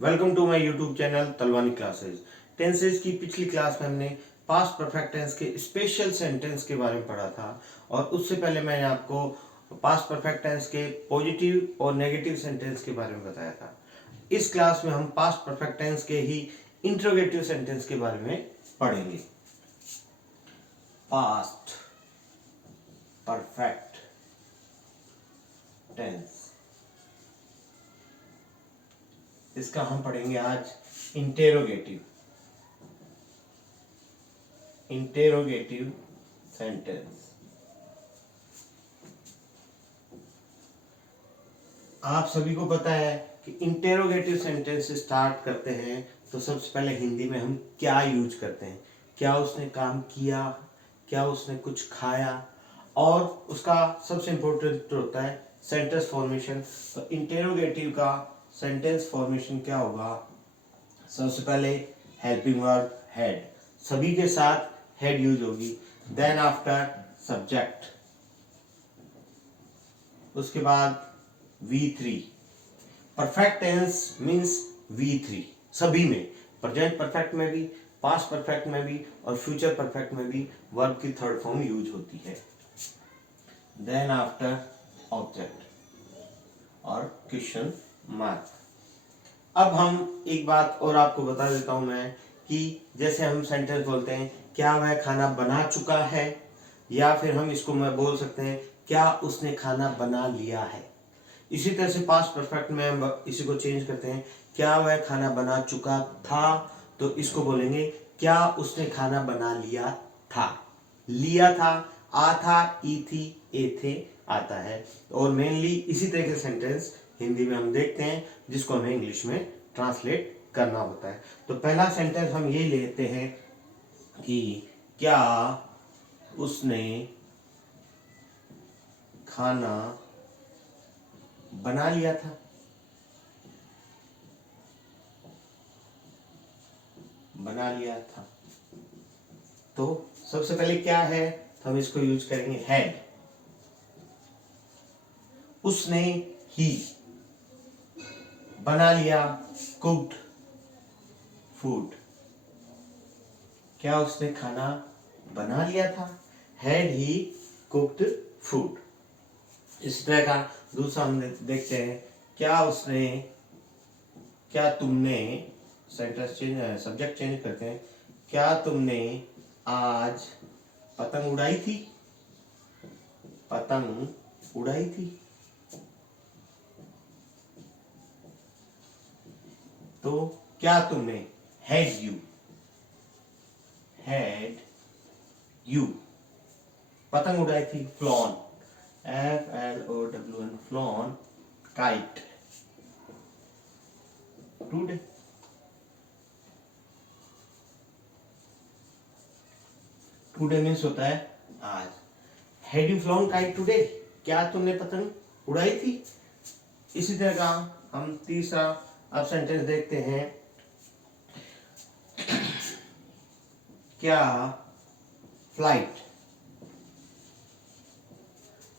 Welcome to my YouTube channel Talwani classes. Tenses की पिछली class में हमने पास्ट परफेक्ट टेंस के स्पेशल सेंटेंस के बारे में पढ़ा था और उससे पहले मैंने आपको पास्ट परफेक्ट टेंस के पॉजिटिव और नेगेटिव सेंटेंस के बारे में बताया था। इस क्लास में हम पास्ट परफेक्ट टेंस के ही इंट्रोगेटिव सेंटेंस के बारे में पढ़ेंगे। पास्ट परफेक्ट टेंस, इसका हम पढ़ेंगे आज इंटेरोगेटिव सेंटेंस। आप सभी को पता है कि इंटेरोगेटिव सेंटेंस से स्टार्ट करते हैं तो सबसे पहले हिंदी में हम क्या यूज करते हैं, क्या उसने काम किया, क्या उसने कुछ खाया, और उसका सबसे इंपॉर्टेंट होता है सेंटेंस फॉर्मेशन। तो इंटेरोगेटिव का सेंटेंस फॉर्मेशन क्या होगा? सबसे पहले हेल्पिंग वर्ब हेड, सभी के साथ हेड यूज होगी। देन आफ्टर सब्जेक्ट, उसके बाद V3। Perfect tense means V3 सभी में, प्रेजेंट परफेक्ट में भी, पास्ट परफेक्ट में भी और फ्यूचर परफेक्ट में भी वर्ब की थर्ड फॉर्म यूज होती है। देन आफ्टर ऑब्जेक्ट और क्वेश्चन मार्क। अब हम एक बात और आपको बता देता हूं मैं कि जैसे हम सेंटेंस बोलते हैं क्या वह खाना बना चुका है, या फिर हम इसको मैं बोल सकते हैं क्या उसने खाना बना लिया है। इसी तरह से पास्ट परफेक्ट में हम इसी को चेंज करते हैं, क्या वह खाना बना चुका था, तो इसको बोलेंगे क्या उसने खाना बना लिया था। लिया था, आ था, ई थी, ए थे आता है। और मेनली इसी तरह के सेंटेंस हिंदी में हम देखते हैं जिसको हमें इंग्लिश में ट्रांसलेट करना होता है। तो पहला सेंटेंस हम ये लेते हैं कि क्या उसने खाना बना लिया था। बना लिया था, तो सबसे पहले क्या है, हम इसको यूज करेंगे हैड। उसने ही बना लिया कुक्ड फूड, क्या उसने खाना बना लिया था, हैड ही कुक्ड फूड। इस तरह का दूसरा हम देखते हैं, क्या तुमने, सेंटेंस चेंज, सब्जेक्ट चेंज करते हैं, क्या तुमने आज पतंग उड़ाई थी। पतंग उड़ाई थी, तो क्या तुमने हैड यू पतंग उड़ाई थी। Flown, FLOWN, flown kite today. Today means होता है आज। Had you flown kite today, क्या तुमने पतंग उड़ाई थी। इसी तरह का हम तीसरा अब सेंटेंस देखते हैं, क्या फ्लाइट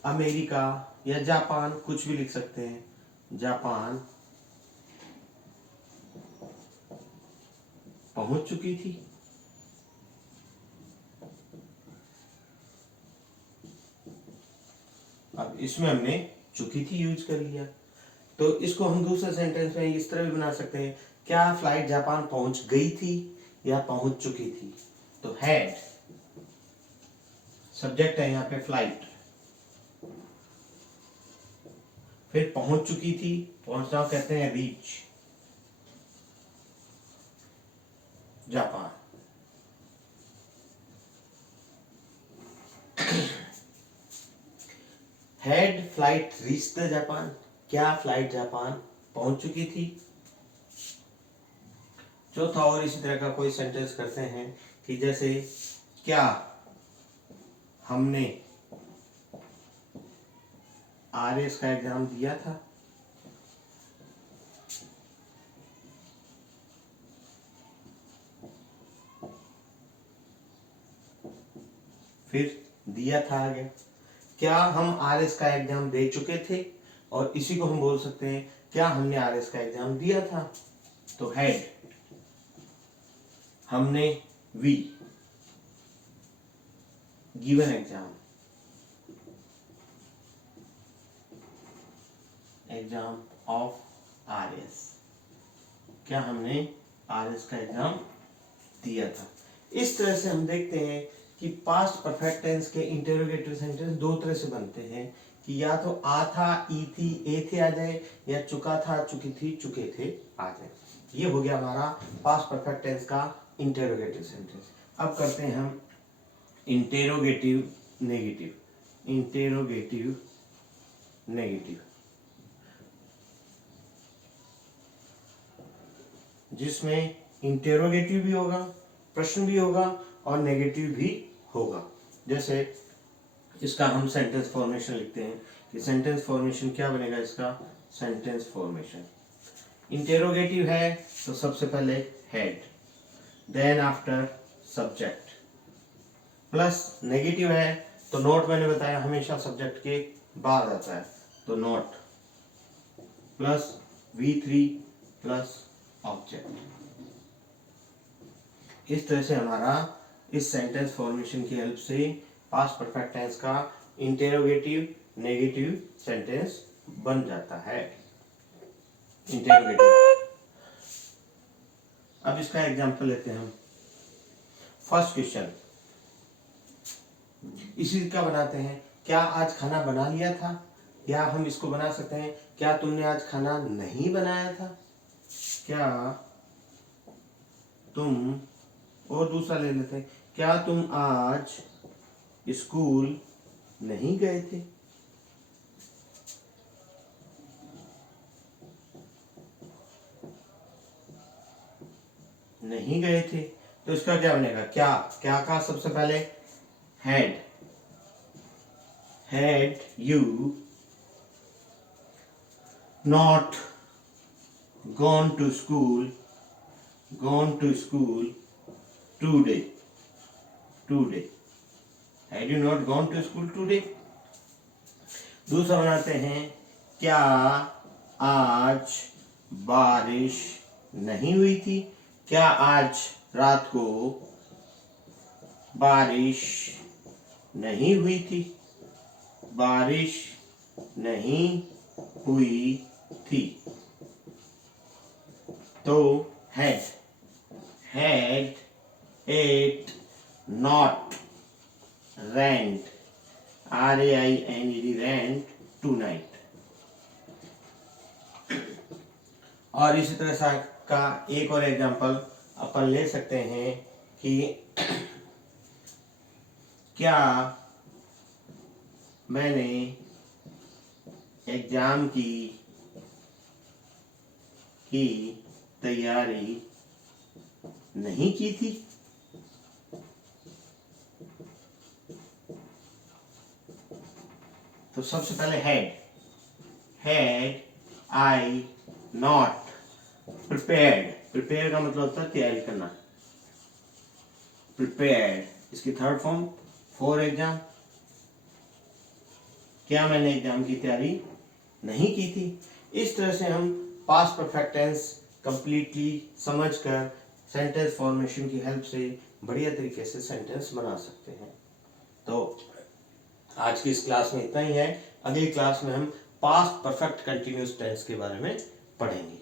अमेरिका या जापान, कुछ भी लिख सकते हैं, जापान पहुंच चुकी थी। अब इसमें हमने चुकी थी यूज कर लिया, तो इसको हम दूसरे सेंटेंस में इस तरह भी बना सकते हैं, क्या फ्लाइट जापान पहुंच गई थी या पहुंच चुकी थी। तो हैड सब्जेक्ट है यहाँ पे फ्लाइट, फिर पहुंच चुकी थी, पहुंचना कहते हैं reach Japan. Had flight reach the Japan, क्या फ्लाइट जापान पहुंच चुकी थी। चौथा और इसी तरह का कोई सेंटेंस करते हैं कि जैसे क्या हमने RS का एग्जाम दिया था। फिर दिया था आ गया, क्या हम RS का एग्जाम दे चुके थे, और इसी को हम बोल सकते हैं क्या हमने RS का एग्जाम दिया था। तो हैड, हमने we, given exam, exam of RS, क्या हमने आरएस का एग्जाम दिया था। इस तरह से हम देखते हैं कि पास्ट परफेक्ट टेंस के इंटेरोगेटिव सेंटेंस दो तरह से बनते हैं कि या तो आ था, ई थी, ए थे आ जाए, या चुका था, चुकी थी, चुके थे आ जाए। ये हो गया हमारा पास्ट परफेक्ट टेंस का इंटेरोगेटिव सेंटेंस। अब करते हैं हम इंटेरोगेटिव नेगेटिव, इंटेरोगेटिव नेगेटिव, जिसमें इंटेरोगेटिव भी होगा, प्रश्न भी होगा और नेगेटिव भी होगा। जैसे इसका हम सेंटेंस फॉर्मेशन लिखते हैं कि सेंटेंस फॉर्मेशन क्या बनेगा इसका, सेंटेंस फॉर्मेशन इंटेरोगेटिव है तो सबसे पहले head, then after subject, plus negative है तो नोट, मैंने बताया हमेशा सब्जेक्ट के बाद आता है, तो note plus V3 plus object. इस तरह से हमारा इस सेंटेंस फॉर्मेशन की हेल्प से पास्ट परफेक्ट टेंस का इंटेरोगेटिव नेगेटिव सेंटेंस बन जाता है। इंटेरोगेटिव। अब इसका एग्जांपल लेते हैं हम। फर्स्ट क्वेश्चन इसी का बनाते हैं, क्या आज खाना बना लिया था, या हम इसको बना सकते हैं क्या तुमने आज खाना नहीं बनाया था, क्या तुम, और दूसरा ले लेते हैं, क्या तुम आज स्कूल नहीं गए थे। नहीं गए थे तो इसका क्या बनेगा, क्या, क्या का सबसे पहले had, had you not gone to school, gone to school today, today, had you not gone to school today। दूसरा बनाते हैं, क्या आज बारिश नहीं हुई थी, क्या आज रात को बारिश नहीं हुई थी, बारिश नहीं हुई थी। तो had, had it not rained, R-A-I-N-E-D, rained tonight। और इसी तरह से का एक और एग्जांपल अपन ले सकते हैं कि क्या मैंने एग्जाम की तैयारी नहीं की थी। तो सबसे पहले had I not prepared, prepare का मतलब होता है तैयारी करना, प्रिपेयर्ड इसकी थर्ड फॉर्म फॉर एग्जाम, क्या मैंने एग्जाम की तैयारी नहीं की थी। इस तरह से हम पास्ट परफेक्ट टेंस कंप्लीटली समझकर सेंटेंस फॉर्मेशन की हेल्प से बढ़िया तरीके से सेंटेंस बना सकते हैं। तो आज की इस क्लास में इतना ही है। अगली क्लास में हम पास्ट परफेक्ट कंटिन्यूअस टेंस के बारे में पढ़ेंगे।